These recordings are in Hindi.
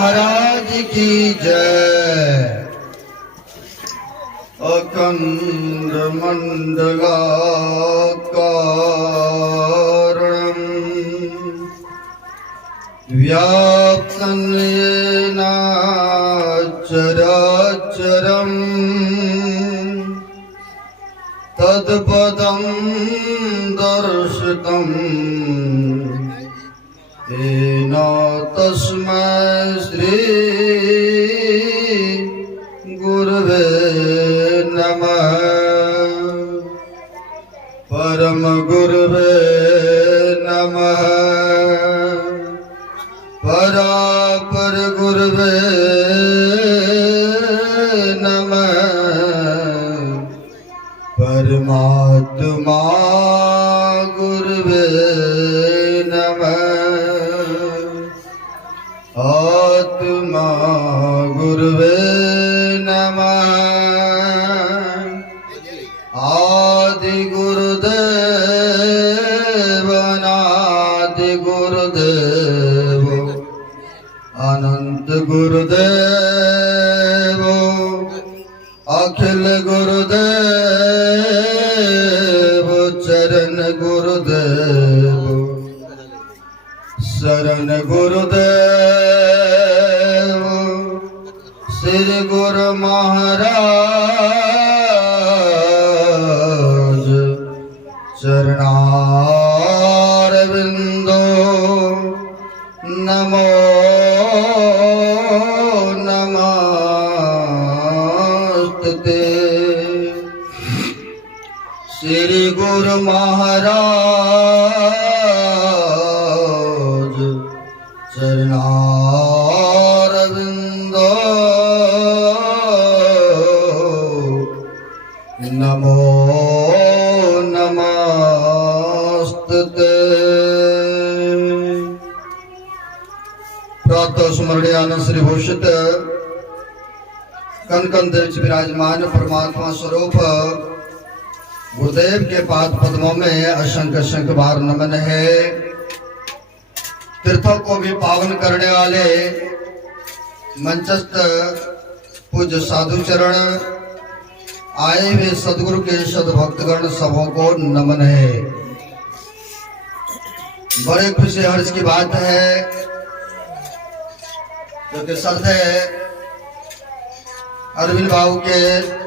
महाराज की जय। अखंड मंडलाकारं व्याप्तं येन चराचरं तत्पदं दर्शितं येन तस्मै श्री गुरवे नमः। परम गुरवे नमः। परापर गुरवे नमः। परमात्मा गुरवे नमः। आत्मा गुरवे नमः। आदि गुरुदेव अनादि गुरुदेव अनंत गुरुदेव अखिल गुरुदेव चरण गुरुदेव शरण गुरुदेव श्री गुरु महाराज चरणारविंदो नमो नमस्ते। श्री गुरु महाराज चरणारविंदो नमो नमस्ते। प्रातः स्मरणीय श्री भूषित कनकन देव विराजमान परमात्मा स्वरूप गुरुदेव के पाद पद्मों में असंख्य असंख्य बार नमन है। तीर्थों को भी पावन करने वाले मंचस्थ पूज्य साधु चरण आए हुए सदगुरु के सदभक्तगण सबों को नमन है। बड़े खुशी हर्ष की बात है जो कि श्रद्धेय अरविंद बाबू के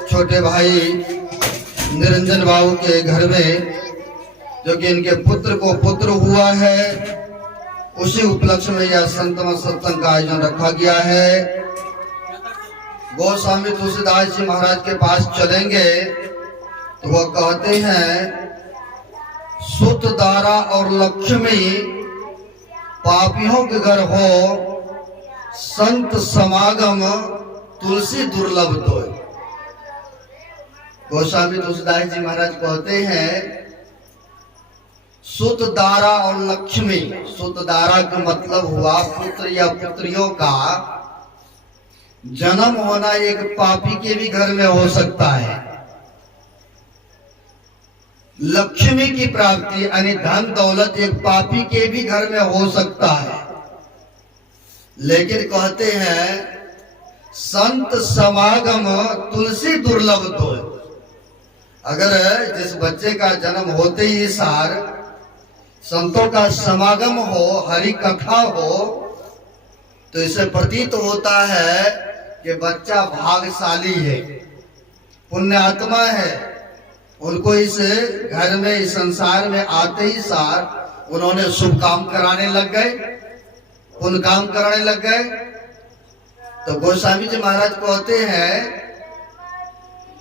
छोटे भाई निरंजन बाबू के घर में जो कि इनके पुत्र को पुत्र हुआ है, उसी उपलक्ष्य में यह संतम सत्संग का आयोजन रखा गया है। गोस्वामी तुलसीदास जी महाराज के पास चलेंगे तो वह कहते हैं सुत दारा और लक्ष्मी पापियों के घर हो, संत समागम तुलसी दुर्लभ तो। गोस्वामी तुलसीदास जी महाराज कहते हैं सुत दारा और लक्ष्मी। सुत दारा का मतलब हुआ पुत्र या पुत्रियों का जन्म होना एक पापी के भी घर में हो सकता है। लक्ष्मी की प्राप्ति यानी धन दौलत एक पापी के भी घर में हो सकता है। लेकिन कहते हैं संत समागम तुलसी दुर्लभ तो। अगर जिस बच्चे का जन्म होते ही सार संतों का समागम हो, हरि कथा हो, तो इसे प्रतीत होता है कि बच्चा भाग्यशाली है, पुण्यात्मा है। उनको इस घर में इस संसार में आते ही सार उन्होंने शुभ काम कराने लग गए, पुण्य काम कराने लग गए। तो गोस्वामी जी महाराज कहते हैं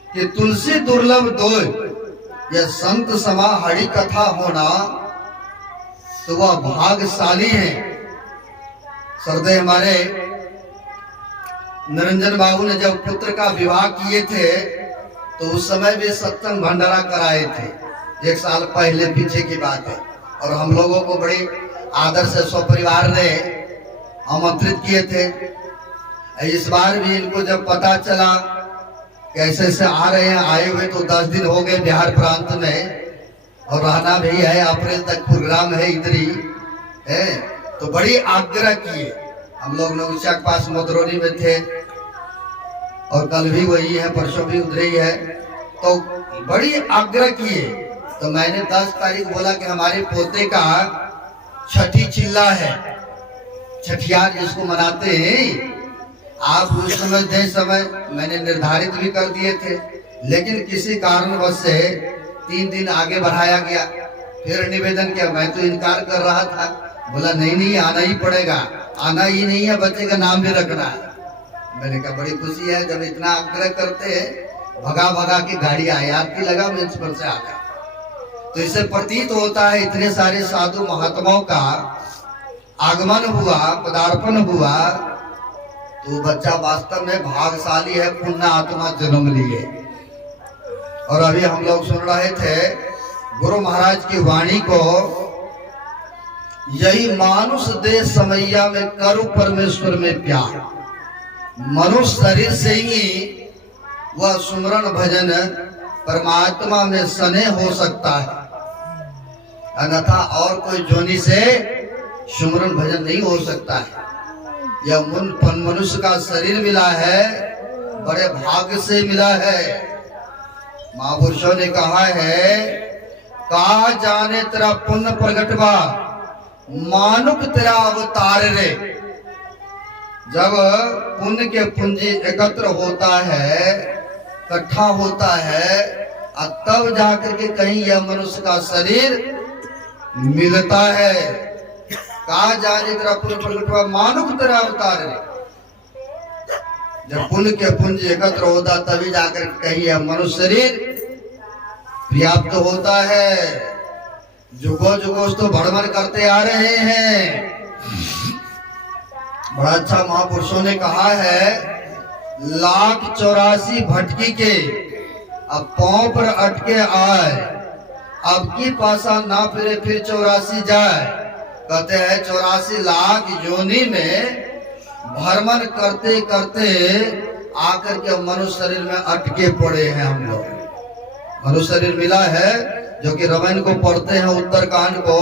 कि तुलसी दुर्लभ दो, यह संत समा हरि कथा होना तो वह भाग्यशाली है। सरदे हमारे निरंजन बाबू ने जब पुत्र का विवाह किए थे तो उस समय भी सत्संग भंडारा कराए थे। 1 साल पहले पीछे की बात है। और हम लोगों को बड़े आदर से स्वपरिवार ने आमंत्रित किए थे। इस बार भी इनको जब पता चला कैसे से आ रहे हैं, आए हुए तो 10 दिन हो गए बिहार प्रांत में, और रहना भी है, अप्रैल तक प्रोग्राम है इधर ही है, तो बड़ी आग्रह किए। हम लोग नौचा के पास मदरोनी में थे और कल भी वही है, परसों भी उधर ही है। तो बड़ी आग्रह किए, तो मैंने 10 तारीख बोला कि हमारे पोते का छठी चिल्ला है, छठियार जिसको मनाते हैं। आप उस समय दे समय मैंने निर्धारित भी कर दिए थे, लेकिन किसी कारणवश से 3 दिन आगे बढ़ाया गया। फिर निवेदन किया, मैं तो इनकार कर रहा था, बोला नहीं नहीं आना ही पड़ेगा, आना ही नहीं है, बच्चे का नाम भी रखना है। मैंने कहा बड़ी खुशी है, जब इतना आग्रह करते हैं, भगा भगा के गाड़ी आए, आपकी लगा मंच पर से आ गया। तो इससे प्रतीत होता है इतने सारे साधु महात्माओं का आगमन हुआ, पदार्पण हुआ, तो बच्चा वास्तव में भाग्यशाली है, पुण्य आत्मा जन्म लिए। और अभी हम लोग सुन रहे थे गुरु महाराज की वाणी को, यही मानुष दे समैया में करो परमेश्वर में प्यार। मनुष्य शरीर से ही वह सुमरन भजन परमात्मा में सने हो सकता है, अन्यथा और कोई जोनी से सुमरन भजन नहीं हो सकता है। यह मनुष्य का शरीर मिला है, बड़े भाग्य से मिला है। महापुरुषों ने कहा है, का जाने तेरा पुण्य प्रगटवा, मानुक तेरा अवतार रे। जब पुण्य के पूंजी एकत्र होता है, इकट्ठा होता है, और तब जाकर के कहीं यह मनुष्य का शरीर मिलता है। कहा जाने तेरा पुण्य प्रगटवा, मानुक तेरा अवतार रे। जब पुण्य के पूंजी एकत्र होता तभी जाकर कहीं यह मनुष्य शरीर पर्याप्त होता है। जुगो जुगों तो भ्रमण करते आ रहे हैं। बड़ा अच्छा महापुरुषों ने कहा है, 1,84 भटकी के अब पांव पर अटके आए, अब की पासा ना फिरे फिर 84 जाए। कहते हैं 84 लाख योनि में भ्रमण करते करते आकर के मनुष्य शरीर में अटके पड़े हैं हम लोग। मनुष्य शरीर मिला है, जो कि रामायण को पढ़ते हैं, उत्तरकांड को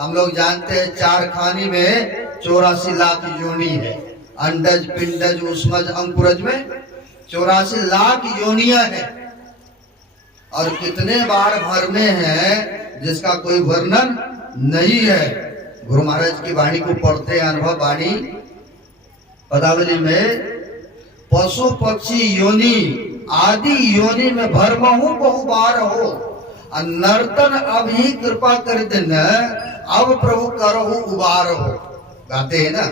हम लोग जानते हैं, 4 खानी में 84 लाख योनि है। अंडज, पिंडज, उष्मज, अंकुरज में 84 लाख योनियां हैं। और कितने बार भर में है जिसका कोई वर्णन नहीं है। गुरु महाराज की वाणी को पढ़ते हैं, अनुभव वाणी पदावली में, पशु पक्षी योनि आदि योनि में भरमहु बहु बार हो, नर्तन अभी कृपा कर दिन, अब प्रभु करहु उबार हो। गाते हैं ना,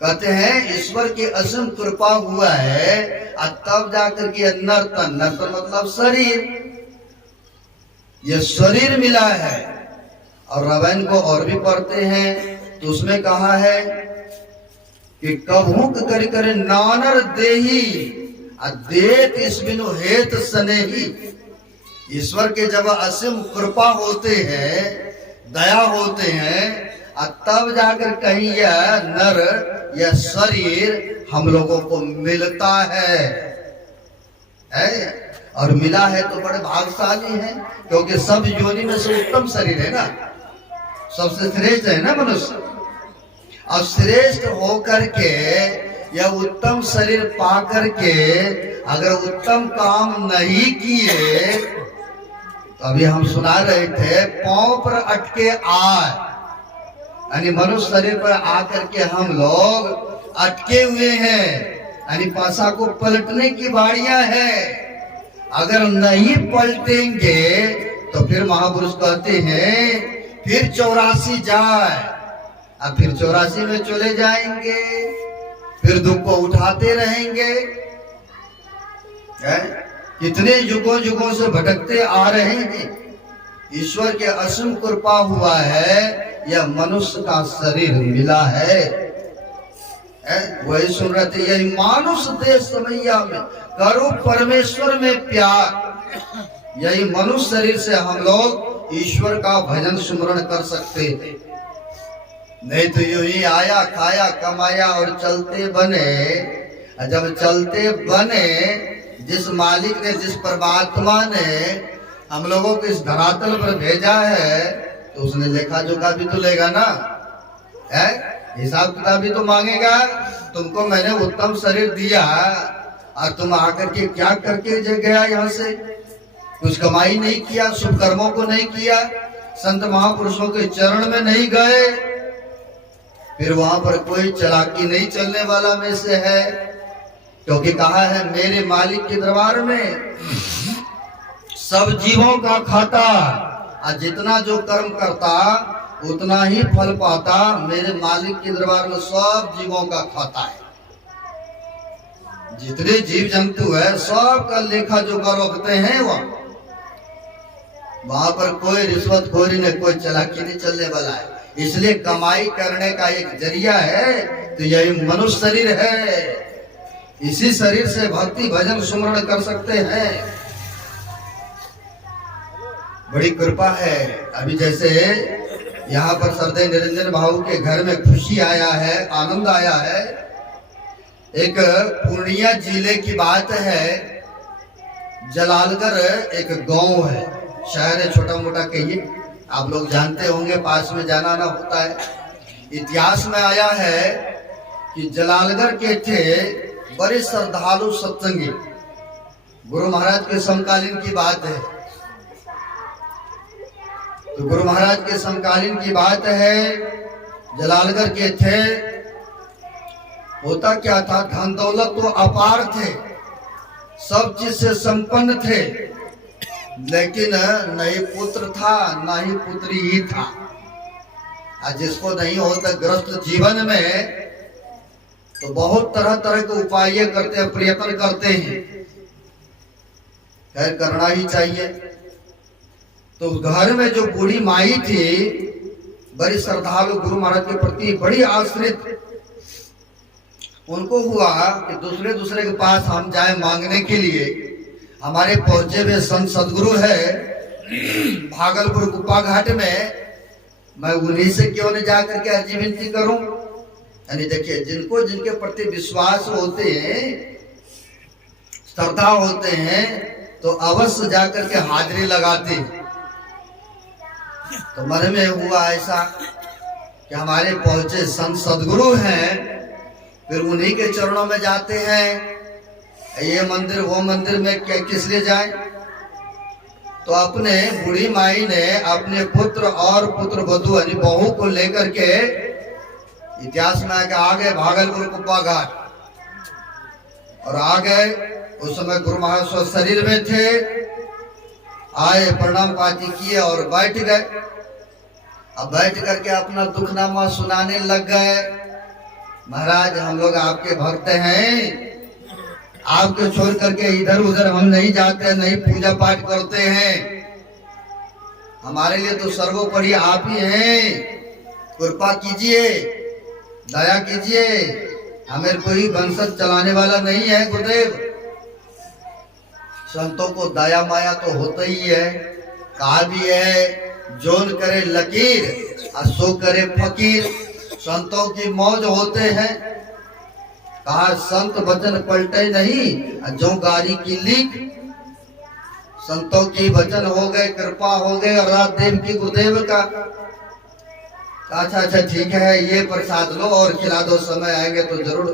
कहते हैं ईश्वर की असीम कृपा हुआ है, और तब जाकर के नर्तन, नर्तन मतलब शरीर, ये शरीर मिला है। और रामायण को और भी पढ़ते हैं तो उसमें कहा है कि कभुक कर कर नानर देही, देत इस बिनु हेत सनेही। ईश्वर के जब असीम कृपा होते हैं, दया होते हैं, तब जाकर कहीं यह नर, यह शरीर हम लोगों को मिलता है। और मिला है तो बड़े भाग्यशाली हैं, क्योंकि सब योनि में से उत्तम शरीर है ना, सबसे श्रेष्ठ है ना मनुष्य। और श्रेष्ठ होकर के यह उत्तम शरीर पा करके अगर उत्तम काम नहीं किए, तो अभी हम सुना रहे थे, पांव पर अटके आए, यानी मनुष्य शरीर पर आकर के हम लोग अटके हुए हैं, यानी पासा को पलटने की बारियां हैं। अगर नहीं पलटेंगे तो फिर महापुरुष कहते हैं फिर 84 जाए, अब फिर 84 में चले जाएंगे, फिर दुख को उठाते रहेंगे। कितने युगों युगों से भटकते आ रहे हैं। ईश्वर के असीम कृपा हुआ है, यह मनुष्य का शरीर मिला है। वही सुन रहे थे, यही मानुष देश समैया में करो परमेश्वर में प्यार। यही मनुष्य शरीर से हम लोग ईश्वर का भजन सुमरण कर सकते हैं। नहीं तो यूं ही आया खाया कमाया और चलते बने। जब चलते बने, जिस मालिक ने, जिस परमात्मा ने हम लोगों को इस धरातल पर भेजा है, तो उसने लेखा जोखा भी तो लेगा ना, है? हिसाब किताब भी तो मांगेगा। तुमको मैंने उत्तम शरीर दिया और तुम आकर के क्या करके गया यहाँ से? कुछ कमाई नहीं किया, शुभ कर्मों को नहीं किया, संत महापुरुषों के चरण में नहीं गए, फिर वहां पर कोई चालाकी नहीं चलने वाला में से है। क्योंकि कहा है मेरे मालिक के दरबार में सब जीवों का खाता, और जितना जो कर्म करता उतना ही फल पाता। मेरे मालिक के दरबार में सब जीवों का खाता है। जितने जीव जंतु है सब का लेखा जोखा रखते हैं। वहां पर कोई रिश्वतखोरी ने कोई चालाकी नहीं चलने वाला है। इसलिए कमाई करने का एक जरिया है तो यही मनुष्य शरीर है। इसी शरीर से भक्ति भजन सुमरण कर सकते हैं। बड़ी कृपा है। अभी जैसे यहाँ पर सरदे निरंजन भाऊ के घर में खुशी आया है, आनंद आया है। एक पूर्णिया जिले की बात है। जलालगढ़ एक गांव है, शहर है, छोटा मोटा कहिए, आप लोग जानते होंगे, पास में जाना ना होता है। इतिहास में आया है कि जलालगढ़ के थे बड़े श्रद्धालु सत्संगी, गुरु महाराज के समकालीन की बात है। तो गुरु महाराज के समकालीन की बात है, जलालगढ़ के थे। होता क्या था, धन दौलत तो अपार थे, सब चीज से संपन्न थे, लेकिन न ही पुत्र था न ही पुत्री ही था। और जिसको नहीं होता ग्रस्त जीवन में तो बहुत तरह तरह के उपाय करते हैं, प्रयत्न करते हैं, खैर करना ही चाहिए। तो घर में जो बूढ़ी माई थी बड़ी श्रद्धालु, गुरु महाराज के प्रति बड़ी आश्रित, उनको हुआ कि दूसरे दूसरे के पास हम जाए मांगने के लिए। हमारे पहुंचे हुए संत सदगुरु है भागलपुर कुप्पा घाट में, मैं उन्हीं से क्यों नहीं जाकर के अर्जी विनती करूं। यानी देखिए, जिनको जिनके प्रति विश्वास होते हैं, श्रद्धा होते हैं, तो अवश्य जाकर के हाजिरी लगाते हैं। तो मन में हुआ ऐसा कि हमारे पहुंचे संत सदगुरु हैं, फिर उन्हीं के चरणों में जाते हैं। ये मंदिर वो मंदिर में क्या किस लिए जाए? तो अपने बूढ़ी माई ने अपने पुत्र और पुत्र वधू यानी बहू को लेकर के इतिहास में आ गए भागलपुर कुप्पा घाट, और आ गए। उस समय गुरु महाराज शरीर में थे, आए, प्रणाम पाती किए और बैठ गए। अब बैठ करके अपना दुखनामा सुनाने लग गए। महाराज, हम लोग आपके भक्त हैं, आपको छोड़ करके इधर उधर हम नहीं जाते, नहीं पूजा पाठ करते हैं, हमारे लिए तो सर्वोपरि आप ही हैं। कृपा कीजिए, दया कीजिए, हमें कोई वंशज चलाने वाला नहीं है गुरुदेव। संतों को दया माया तो होता ही है। कहा भी है, जोन करे लकीर और सो करे फकीर। संतों की मौज होते हैं। कहा संत वचन पलटे नहीं जो गारी की लीक। संतों की वचन हो गए, कृपा हो गए, और रात देव की गुरुदेव का। अच्छा अच्छा ठीक है, ये प्रसाद लो और खिला दो, समय आएंगे तो जरूर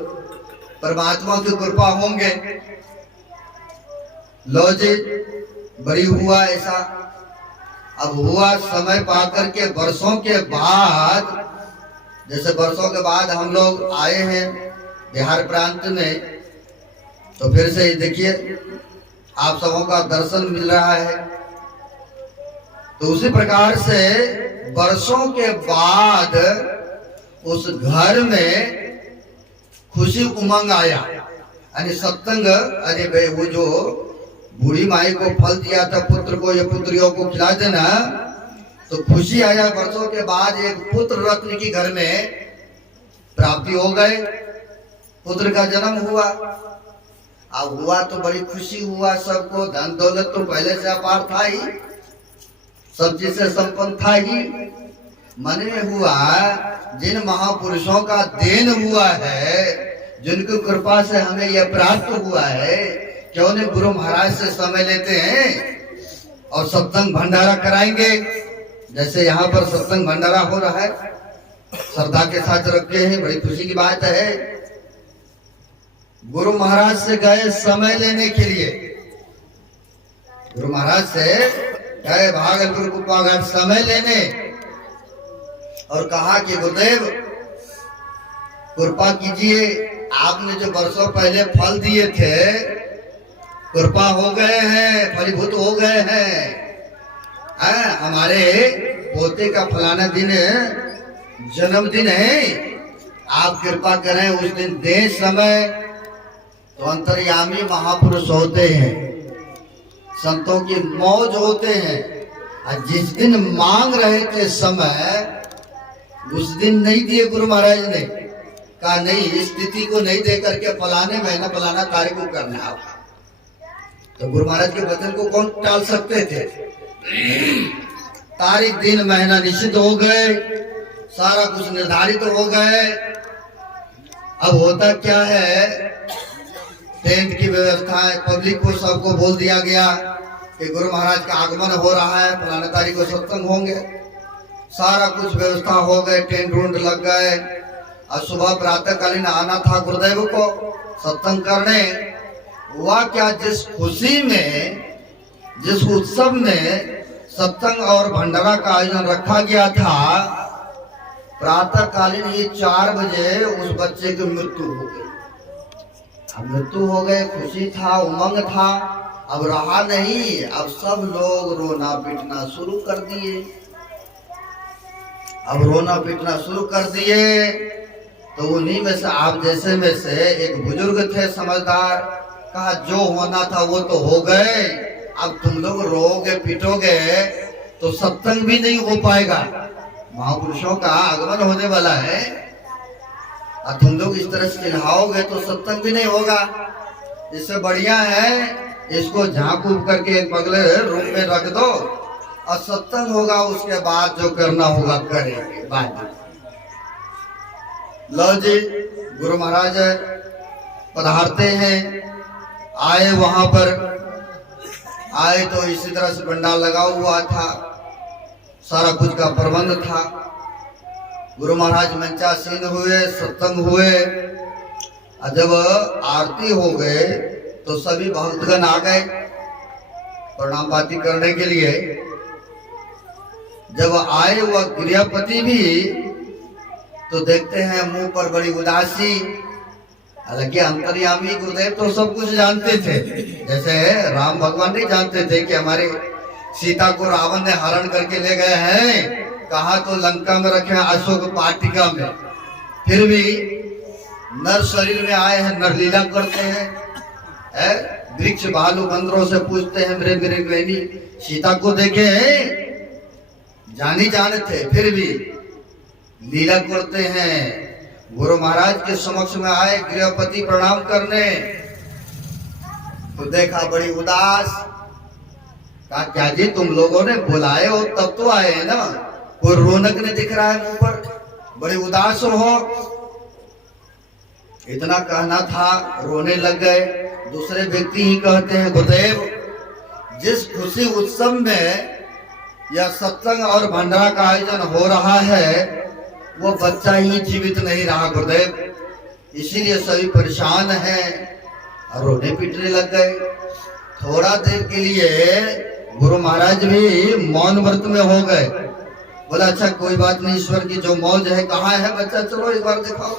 परमात्मा की कृपा होंगे। लो जी, बड़ी हुआ ऐसा। अब हुआ समय पाकर के वर्षों के बाद, जैसे वर्षों के बाद हम लोग आए हैं बिहार प्रांत में, तो फिर से देखिए आप सबों का दर्शन मिल रहा है। तो उसी प्रकार से वर्षों के बाद उस घर में खुशी उमंग आया। यानी सत्संग, अरे भाई वो जो बूढ़ी माई को फल दिया था पुत्र को या पुत्रियों को खिला देना, तो खुशी आया। वर्षों के बाद एक पुत्र रत्न की घर में प्राप्ति हो गए, पुत्र का जन्म हुआ। अब हुआ तो बड़ी खुशी हुआ सबको। धन दौलत तो पहले से अपार था ही, सब चीज से संपन्न था ही। मन में हुआ जिन महापुरुषों का देन हुआ है, जिनकी कृपा से हमें यह प्राप्त हुआ है, क्यों नहीं गुरु महाराज से समय लेते हैं और सत्संग भंडारा कराएंगे। जैसे यहाँ पर सत्संग भंडारा हो रहा है, श्रद्धा के साथ रखे हैं, बड़ी खुशी की बात है। गुरु महाराज से गए समय लेने के लिए, गुरु महाराज से गए भागलपुर कुप्पाघाट समय लेने और कहा कि गुरुदेव कृपा कीजिए, आपने जो वर्षों पहले फल दिए थे कृपा हो गए हैं, फलीभूत हो गए हैं। हमारे पोते का फलाना दिन जन्मदिन है, आप कृपा करें उस दिन दें समय। तो अंतर्यामी महापुरुष होते हैं, संतों की मौज होते हैं। और जिस दिन मांग रहे थे समय उस दिन नहीं दिए गुरु महाराज ने, कहा नहीं, इस तिथि को नहीं दे करके फलाने महीना फलाना तारीख को करना है आपका। तो गुरु महाराज के वचन को कौन टाल सकते थे? तारीख दिन महीना निश्चित हो गए, सारा कुछ निर्धारित हो गए। अब होता क्या है, टेंट की व्यवस्था है, पब्लिक को सबको बोल दिया गया कि गुरु महाराज का आगमन हो रहा है, फलाने तारीख को सत्संग होंगे। सारा कुछ व्यवस्था हो गए, टेंट रूंड लग गए। और सुबह प्रातः कालीन आना था गुरुदेव को सत्संग करने। हुआ क्या, जिस खुशी में, जिस उत्सव में सत्संग और भंडारा का आयोजन रखा गया था, प्रातः कालीन ये 4 बजे उस बच्चे की मृत्यु हो गई। अब मृत्यु हो गए, खुशी था, उमंग था, अब रहा नहीं। अब सब लोग रोना पीटना शुरू कर दिए। अब रोना पीटना शुरू कर दिए। तो उन्हीं में से, आप जैसे में से एक बुजुर्ग थे समझदार, कहा जो होना था वो तो हो गए, अब तुम लोग रोगे पीटोगे तो सत्संग भी नहीं हो पाएगा। महापुरुषों का आगमन होने वाला है और तुम लोग इस तरह से चिल्लाओगे तो सत्संग भी नहीं होगा। इससे बढ़िया है इसको झाँक उप करके एक बगले रूम में रख दो और सत्संग होगा, उसके बाद जो करना होगा करेंगे बाद में। लो जी, गुरु महाराज पधारते हैं, आए, वहां पर आए तो इसी तरह से पंडाल लगा हुआ था, सारा कुछ का प्रबंध था। गुरु महाराज मंचासीन हुए, सत्संग हुए। और जब आरती हो गए तो सभी भक्तगण आ गए प्रणाम पाती करने के लिए। जब आए वह गृहपति भी, तो देखते हैं मुंह पर बड़ी उदासी। हालांकि अंतर्यामी गुरुदेव तो सब कुछ जानते थे, जैसे राम भगवान नहीं जानते थे कि हमारे सीता को रावण ने हरण करके ले गए हैं, कहा तो लंका में रखे हैं, अशोक वाटिका में। फिर भी नर शरीर में आए हैं, नरलीला करते हैं, वृक्ष भालू बंदरों से पूछते हैं, मेरे मेरे गृहिणी सीता को देखे हैं, जानी जाने थे, फिर भी लीला करते हैं। गुरु महाराज के समक्ष में आए गृहपति प्रणाम करने, तो देखा बड़ी उदास। कहा क्या जी तुम लोगों ने बुलाए हो तब तो आए हैं ना, कोई रौनक नहीं दिख रहा है मुंह पर, बड़े उदास हो। इतना कहना था, रोने लग गए। दूसरे व्यक्ति ही कहते हैं, गुरुदेव जिस खुशी उत्सव में यह सत्संग और भंडारा का आयोजन हो रहा है वो बच्चा ही जीवित नहीं रहा गुरुदेव, इसीलिए सभी परेशान हैं और रोने पीटने लग गए। थोड़ा देर के लिए गुरु महाराज भी मौन व्रत में हो गए। बोला अच्छा कोई बात नहीं, ईश्वर की जो मौज है, कहाँ है बच्चा, चलो एक बार दिखाओ।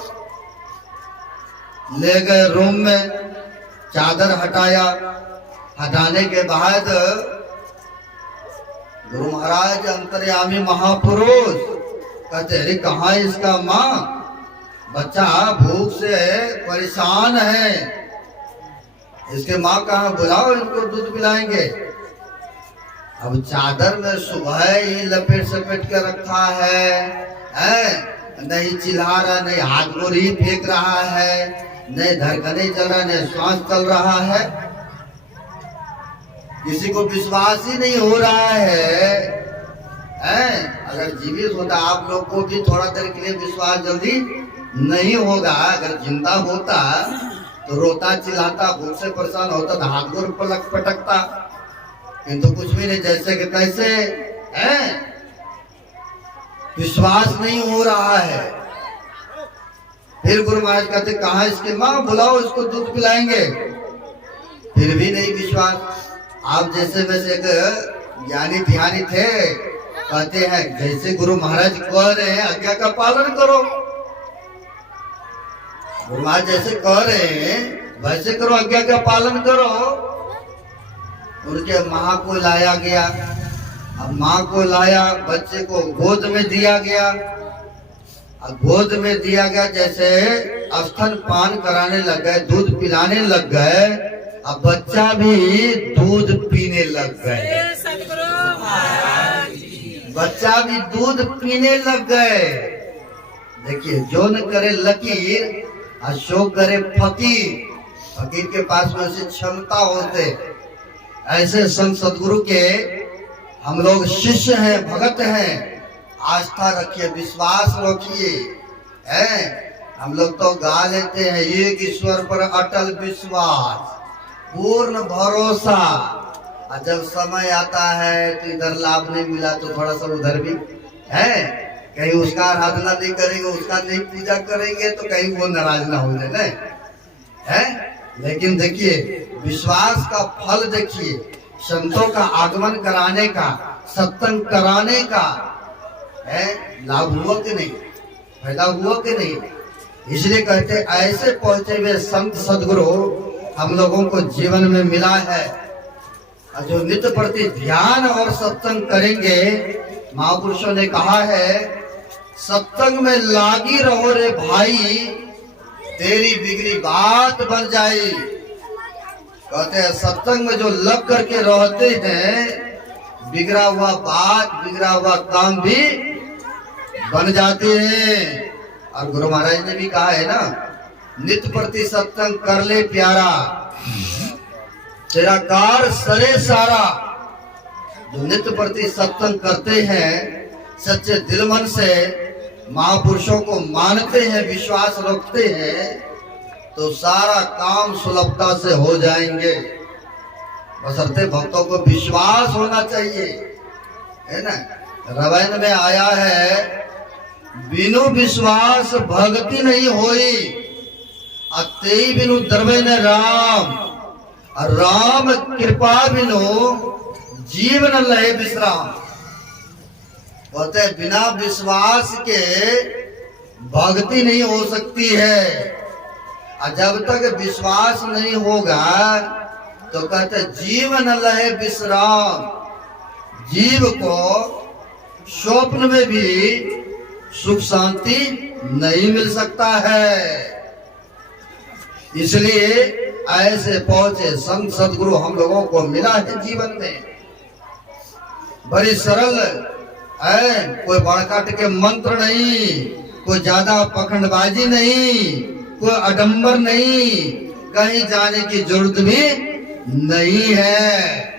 ले गए रूम में, चादर हटाया। हटाने के बाद गुरु महाराज अंतर्यामी महापुरुष कहते अरे कहाँ है इसका माँ, बच्चा भूख से परेशान है, इसके माँ कहाँ, बुलाओ इनको दूध पिलाएंगे। अब चादर में सुबह ही लपेट सपेट के रखा है, नहीं चिल्ला रहा, नहीं हाथ गोली फेंक रहा है, नहीं धड़कने चल रहा, नहीं श्वास चल रहा है। किसी को विश्वास ही नहीं हो रहा है। अगर जीवित होता आप लोग को भी थोड़ा देर के लिए विश्वास जल्दी नहीं होगा। अगर जिंदा होता तो रोता चिल्लाता, भूख से परेशान होता तो हाथ गोर पलक पटकता, किंतु कुछ भी नहीं, जैसे कि तैसे। विश्वास नहीं हो रहा है। फिर गुरु महाराज कहते कहा इसके माँ, बुलाओ इसको दूध पिलाएंगे, फिर भी नहीं विश्वास। आप जैसे में से एक ज्ञानी ध्यानी थे, कहते हैं जैसे गुरु महाराज कह रहे हैं आज्ञा का पालन करो, गुरु महाराज जैसे कह रहे हैं वैसे करो, आज्ञा का पालन करो। उनके माँ को लाया गया, अब माँ को लाया, बच्चे को गोद में दिया गया, अब गोद में दिया गया, जैसे स्तन पान कराने लग गए, दूध पिलाने लग गए, अब बच्चा भी दूध पीने लग गए, बच्चा भी दूध पीने लग गए। देखिए, जो न करे लकीर और शो करे फकीर, फकीर के पास में ऐसी क्षमता होते। ऐसे संत सदगुरु के हम लोग शिष्य हैं, भगत हैं, आस्था रखिए, विश्वास रखिए। हम लोग तो गा लेते हैं, एक ईश्वर पर अटल विश्वास, पूर्ण भरोसा। और जब समय आता है तो इधर लाभ नहीं मिला तो थोड़ा सा उधर भी है, कहीं उसका आराधना नहीं करेंगे, उसका नहीं पूजा करेंगे तो कहीं वो नाराज ना हो जाए, है। लेकिन देखिए, विश्वास का फल देखिए, संतों का आगमन कराने का, सत्संग कराने का है, लाभ हुआ कि नहीं, फायदा हुआ कि नहीं। इसलिए कहते ऐसे पहुंचे हुए संत सदगुरु हम लोगों को जीवन में मिला है। और जो नित्य प्रति ध्यान और सत्संग करेंगे, महापुरुषों ने कहा है सत्संग में लागी रहो रे भाई, तेरी बिगड़ी बात बन जाए। कहते हैं सत्संग में जो लग करके रहते हैं, बिगड़ा हुआ बात, बिगड़ा हुआ काम भी बन जाते हैं। और गुरु महाराज ने भी कहा है ना, नित्य प्रति सत्संग कर ले प्यारा, तेरा कार सरे सारा। जो नित्य प्रति सत्संग करते हैं, सच्चे दिल मन से महापुरुषों को मानते हैं, विश्वास रखते हैं, तो सारा काम सुलभता से हो जाएंगे। बशर्ते भक्तों को विश्वास होना चाहिए, है ना। रामायण में आया है, बिनु विश्वास भक्ति नहीं होई, अतई बिनु दरवे न राम, और राम कृपा बिनु जीवन लहे विश्राम। कहते बिना विश्वास के भक्ति नहीं हो सकती है, और जब तक विश्वास नहीं होगा तो कहते जीवन लहे विश्राम। जीव को स्वप्न में भी सुख शांति नहीं मिल सकता है। इसलिए ऐसे पहुंचे संत सदगुरु हम लोगों को मिला है जीवन में। बड़ी सरल है, कोई बड़काट के मंत्र नहीं, कोई ज्यादा पखंडबाजी नहीं, कोई अडंबर नहीं, कहीं जाने की जरूरत भी नहीं है।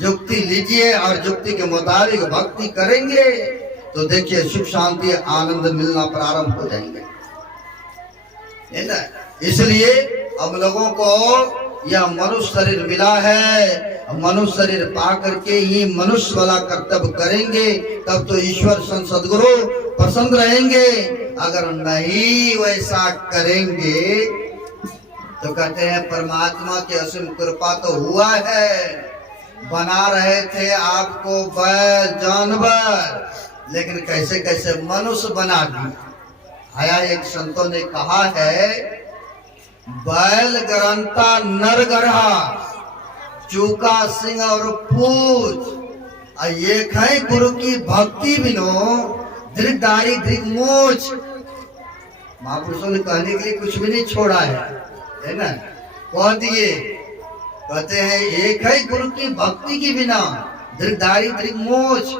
युक्ति लीजिए और युक्ति के मुताबिक भक्ति करेंगे तो देखिए सुख शांति आनंद मिलना प्रारंभ हो जाएंगे, है ना। इसलिए हम लोगों को यह मनुष्य शरीर मिला है, मनुष्य शरीर पा करके ही मनुष्य वाला कर्तव्य करेंगे, तब तो ईश्वर संत सदगुरु प्रसन्न रहेंगे। अगर नहीं वैसा करेंगे तो कहते हैं परमात्मा की असीम कृपा तो हुआ है, बना रहे थे आपको बैल जानवर, लेकिन कैसे कैसे मनुष्य बना दिया। आया एक संतों ने कहा है, बैल गरंता नर गरहा, चूका सिंह और पूछ, एक है गुरु की भक्ति बिनो दीर्घदारी दीर्घ मोच। महापुरुषों ने कहने के लिए कुछ भी नहीं छोड़ा है ना, कह दिए। कहते हैं एक है गुरु की भक्ति की बिना दीर्घदारी दीर्घ मोच।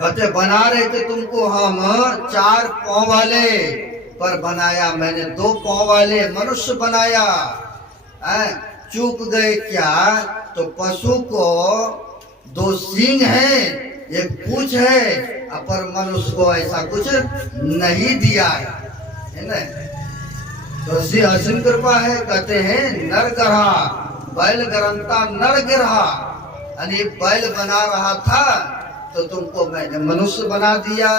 कहते बना रहे थे तुमको हम 4 पांव वाले, पर बनाया मैंने 2 पांव वाले मनुष्य बनाया। चूक गए क्या, तो पशु को 2 सींग है, एक पूंछ है, पर मनुष्य को ऐसा कुछ नहीं दिया है ना। तो असीम कृपा है। कहते हैं नर गरहा, बैल गरंता नर गिरहा, यानी बैल बना रहा था तो तुमको मैंने मनुष्य बना दिया,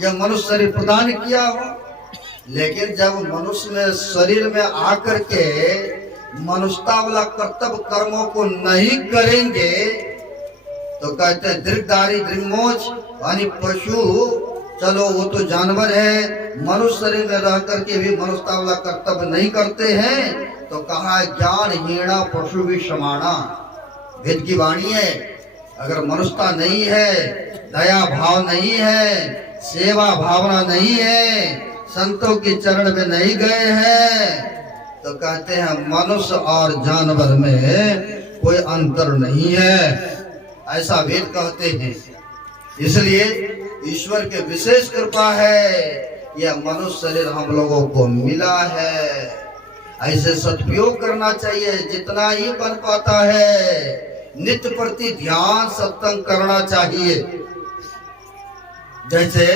यह मनुष्य शरीर प्रदान किया हो। लेकिन जब मनुष्य में शरीर में आकर के मनुष्यता वाला कर्तव्य कर्मों को नहीं करेंगे तो कहते हैं दीर्घधारी दृंगमोच यानी पशु, चलो वो तो जानवर है, मनुष्य शरीर में रह करके भी मनुष्यता वाला कर्तव्य नहीं करते हैं तो कहा ज्ञान हीणा पशु भी समाना। वेद की वाणी है, अगर मनुष्यता नहीं है, दया भाव नहीं है, सेवा भावना नहीं है, संतों के चरण में नहीं गए हैं तो कहते हैं मनुष्य और जानवर में कोई अंतर नहीं है, ऐसा वेद कहते हैं। इसलिए ईश्वर के विशेष कृपा है, यह मनुष्य शरीर हम लोगों को मिला है। ऐसे सदुपयोग करना चाहिए, जितना ही बन पाता है नित्य प्रति ध्यान सत्संग करना चाहिए। जैसे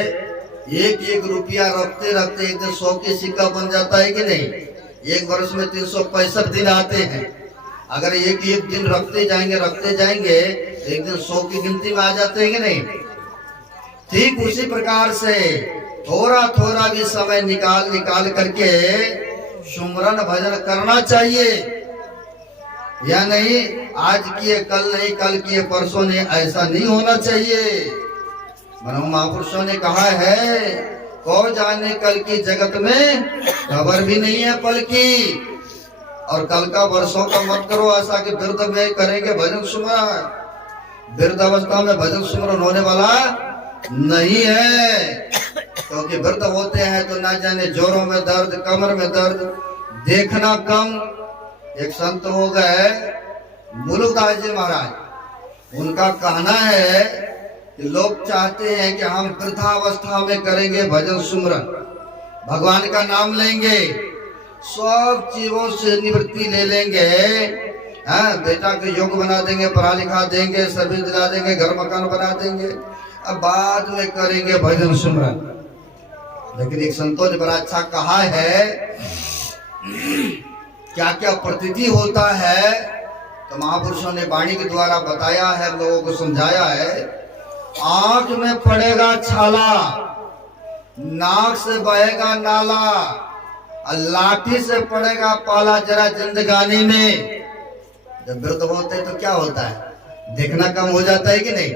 एक एक रुपया रखते रखते एक दिन 100 के सिक्का बन जाता है कि नहीं। एक वर्ष में 365 दिन आते हैं, अगर एक एक दिन रखते जाएंगे एक दिन 100 की गिनती में आ जाते हैं कि नहीं। ठीक उसी प्रकार से थोड़ा थोड़ा भी समय निकाल करके सुमरन भजन करना चाहिए, या नहीं आज किए कल नहीं, कल किए परसों नहीं, ऐसा नहीं होना चाहिए। मनो महापुरुषों ने कहा है कौन जाने कल की जगत में खबर भी नहीं है पल की, और कल का वर्षों का मत करो ऐसा कि वृद्ध में करेंगे भजन सुमरन। वृद्ध अवस्था में भजन सुमरन होने वाला नहीं है, क्योंकि वृद्ध होते हैं तो ना जाने जोरों में दर्द, कमर में दर्द, देखना कम। एक संत हो गए मुलुकदास जी महाराज, उनका कहना है कि लोग चाहते हैं कि हम वृद्धावस्था में करेंगे भजन सुमरन, भगवान का नाम लेंगे, सब चीजों से निवृत्ति ले लेंगे, बेटा को योग बना देंगे, पढ़ा लिखा देंगे, सर्विस दिला देंगे, घर मकान बना देंगे, अब बाद में करेंगे भजन सुमरन। लेकिन एक संतों ने बड़ा अच्छा कहा है, क्या क्या प्रतीति होता है तो महापुरुषों ने वाणी के द्वारा बताया है, लोगों को समझाया है। आंख में पड़ेगा छाला, नाक से बहेगा नाला, और लाठी से पड़ेगा पाला जरा जिंदगानी में। जब वृद्ध होते तो क्या होता है, देखना कम हो जाता है कि नहीं,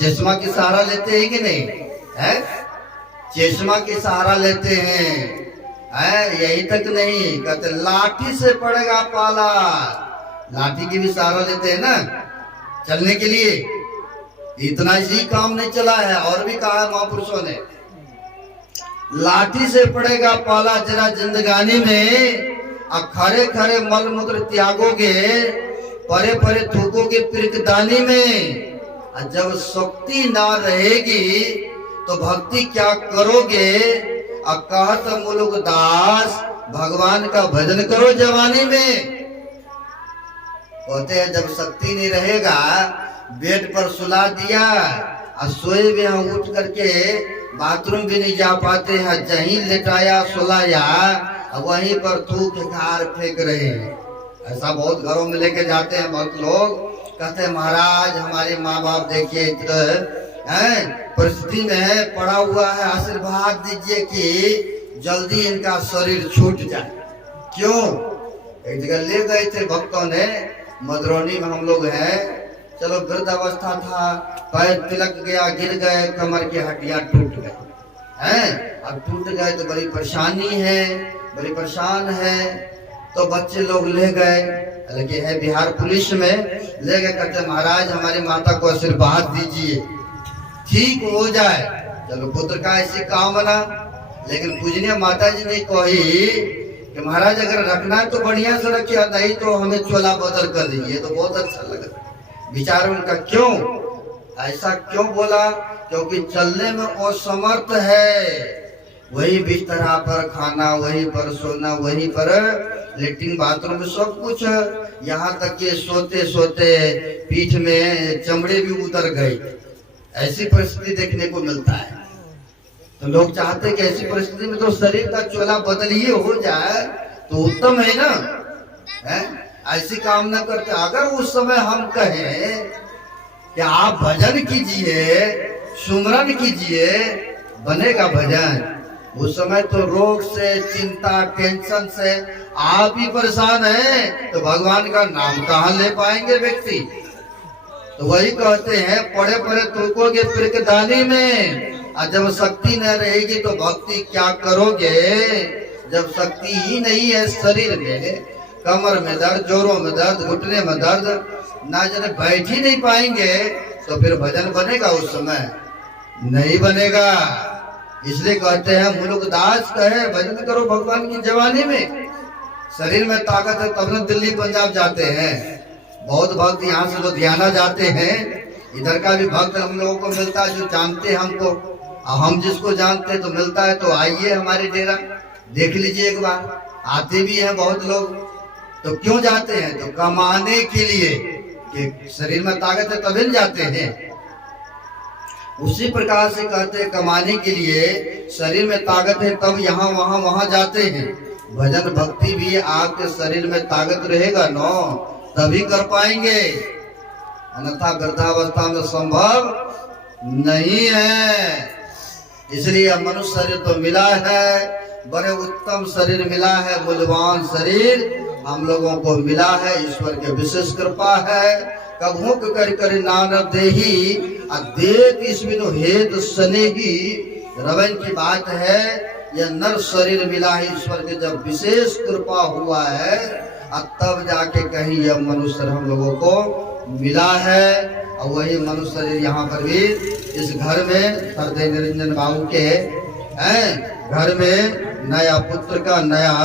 चश्मा की सहारा लेते हैं कि नहीं है, चश्मा की सहारा लेते हैं, यही तक नहीं कहते लाठी से पड़ेगा पाला, लाठी की भी सहारा लेते हैं ना चलने के लिए। इतना ही काम नहीं चला है, और भी कहा है महापुरुषों ने, लाठी से पड़ेगा पाला जरा जिंदगानी में, खरे खरे मल मूत्र त्यागोगे, परे परे थूकोगे पिरकदानी में। जब शक्ति ना रहेगी तो भक्ति क्या करोगे। कहत मुलुकदास भगवान का भजन करो जवानी में। कहते हैं जब शक्ति नहीं रहेगा, बेड पर सुला दिया और सोए भी हम उठ करके बाथरूम भी नहीं जा पाते हैं, जहीं लेटाया सुलाया वहीं पर थूक खार फेंक रहे हैं। ऐसा बहुत घरों में लेके जाते हैं बहुत लोग, कहते हैं महाराज हमारे माँ बाप देखिए परिस्थिति में है, पड़ा हुआ है, आशीर्वाद दीजिए कि जल्दी इनका शरीर छूट जाए। क्यों? एक जगह ले गए थे भक्तों ने, मधुरौनी में हम लोग हैं, चलो वृद्ध अवस्था था, पैर तिलक गया, गिर गए, कमर की हड्डियां टूट गए हैं। अब टूट गए तो बड़ी परेशानी है, बड़ी परेशान है, तो बच्चे लोग ले गए, लगे है बिहार पुलिस में, ले गए, कहते महाराज हमारी माता को आशीर्वाद दीजिए ठीक हो जाए। चलो पुत्र का ऐसी कामना, लेकिन पूजनीय माता जी ने कही कि महाराज अगर रखना है तो बढ़िया से रखिए, नहीं तो हमें चोला बदल कर दीजिए। तो बहुत अच्छा लगा विचार उनका। क्यों ऐसा क्यों बोला? क्योंकि चलने में असमर्थ है, वही बिस्तरा पर खाना, वही पर सोना, वही पर लेटरिन बाथरूम में सब कुछ, यहाँ तक कि सोते सोते पीठ में चमड़े भी उतर गए। ऐसी परिस्थिति देखने को मिलता है। तो लोग चाहते कि ऐसी परिस्थिति में तो शरीर का चोला बदलिए हो जाए तो उत्तम है ना, है? ऐसी कामना करते। अगर उस समय हम कहें कि आप भजन कीजिए, सुमरन कीजिए, बनेगा भजन। उस समय तो रोग से, चिंता, टेंशन से आप ही परेशान हैं, तो भगवान का नाम कहाँ ले पाएंगे व्यक्ति। तो वही कहते हैं, पड़े पड़े तुरकोगे पिरकदानी में, और जब शक्ति न रहेगी तो भक्ति क्या करोगे। जब शक्ति ही नहीं है शरीर में, कमर में दर्द, जोरों में दर्द, घुटने में दर्द, ना जाने बैठ ही नहीं पाएंगे, तो फिर भजन बनेगा उस समय? नहीं बनेगा। इसलिए कहते हैं, मुलुक दास कहे भजन करो भगवान की जवानी में। शरीर में ताकत है तब न दिल्ली पंजाब जाते हैं। बहुत भक्त यहाँ से लुधियाना जाते हैं, इधर का भी भक्त हम लोगों को मिलता है जो जानते हैं हमको, और हम जिसको जानते हैं तो मिलता है। तो आइए हमारे डेरा, देख लीजिए एक बार। आते भी हैं बहुत लोग। तो क्यों जाते हैं? तो कमाने के लिए, कि शरीर में ताकत है तभी जाते हैं। उसी प्रकार से कहते हैं, कमाने के लिए, शरीर में ताकत है तब यहाँ वहाँ वहाँ जाते हैं। भजन भक्ति भी आपके शरीर में ताकत रहेगा न, तभी कर पाएंगे, अन्यथा वृद्धावस्था में संभव नहीं है। इसलिए मनुष्य शरीर तो मिला है, बड़े उत्तम शरीर मिला है, मूल्यवान शरीर हम लोगों को मिला है। ईश्वर के विशेष कृपा है। कभू कर नानक देही देख इसमें हेत सनेगी। रवन की बात है, यह नर शरीर मिला है ईश्वर के जब विशेष कृपा हुआ है, तब जाके कहीं यह मनुष्य हम लोगों को मिला है। और वही मनुष्य शरीर यहाँ पर भी इस घर में हृदय निरंजन बाबू के घर में नया पुत्र का नया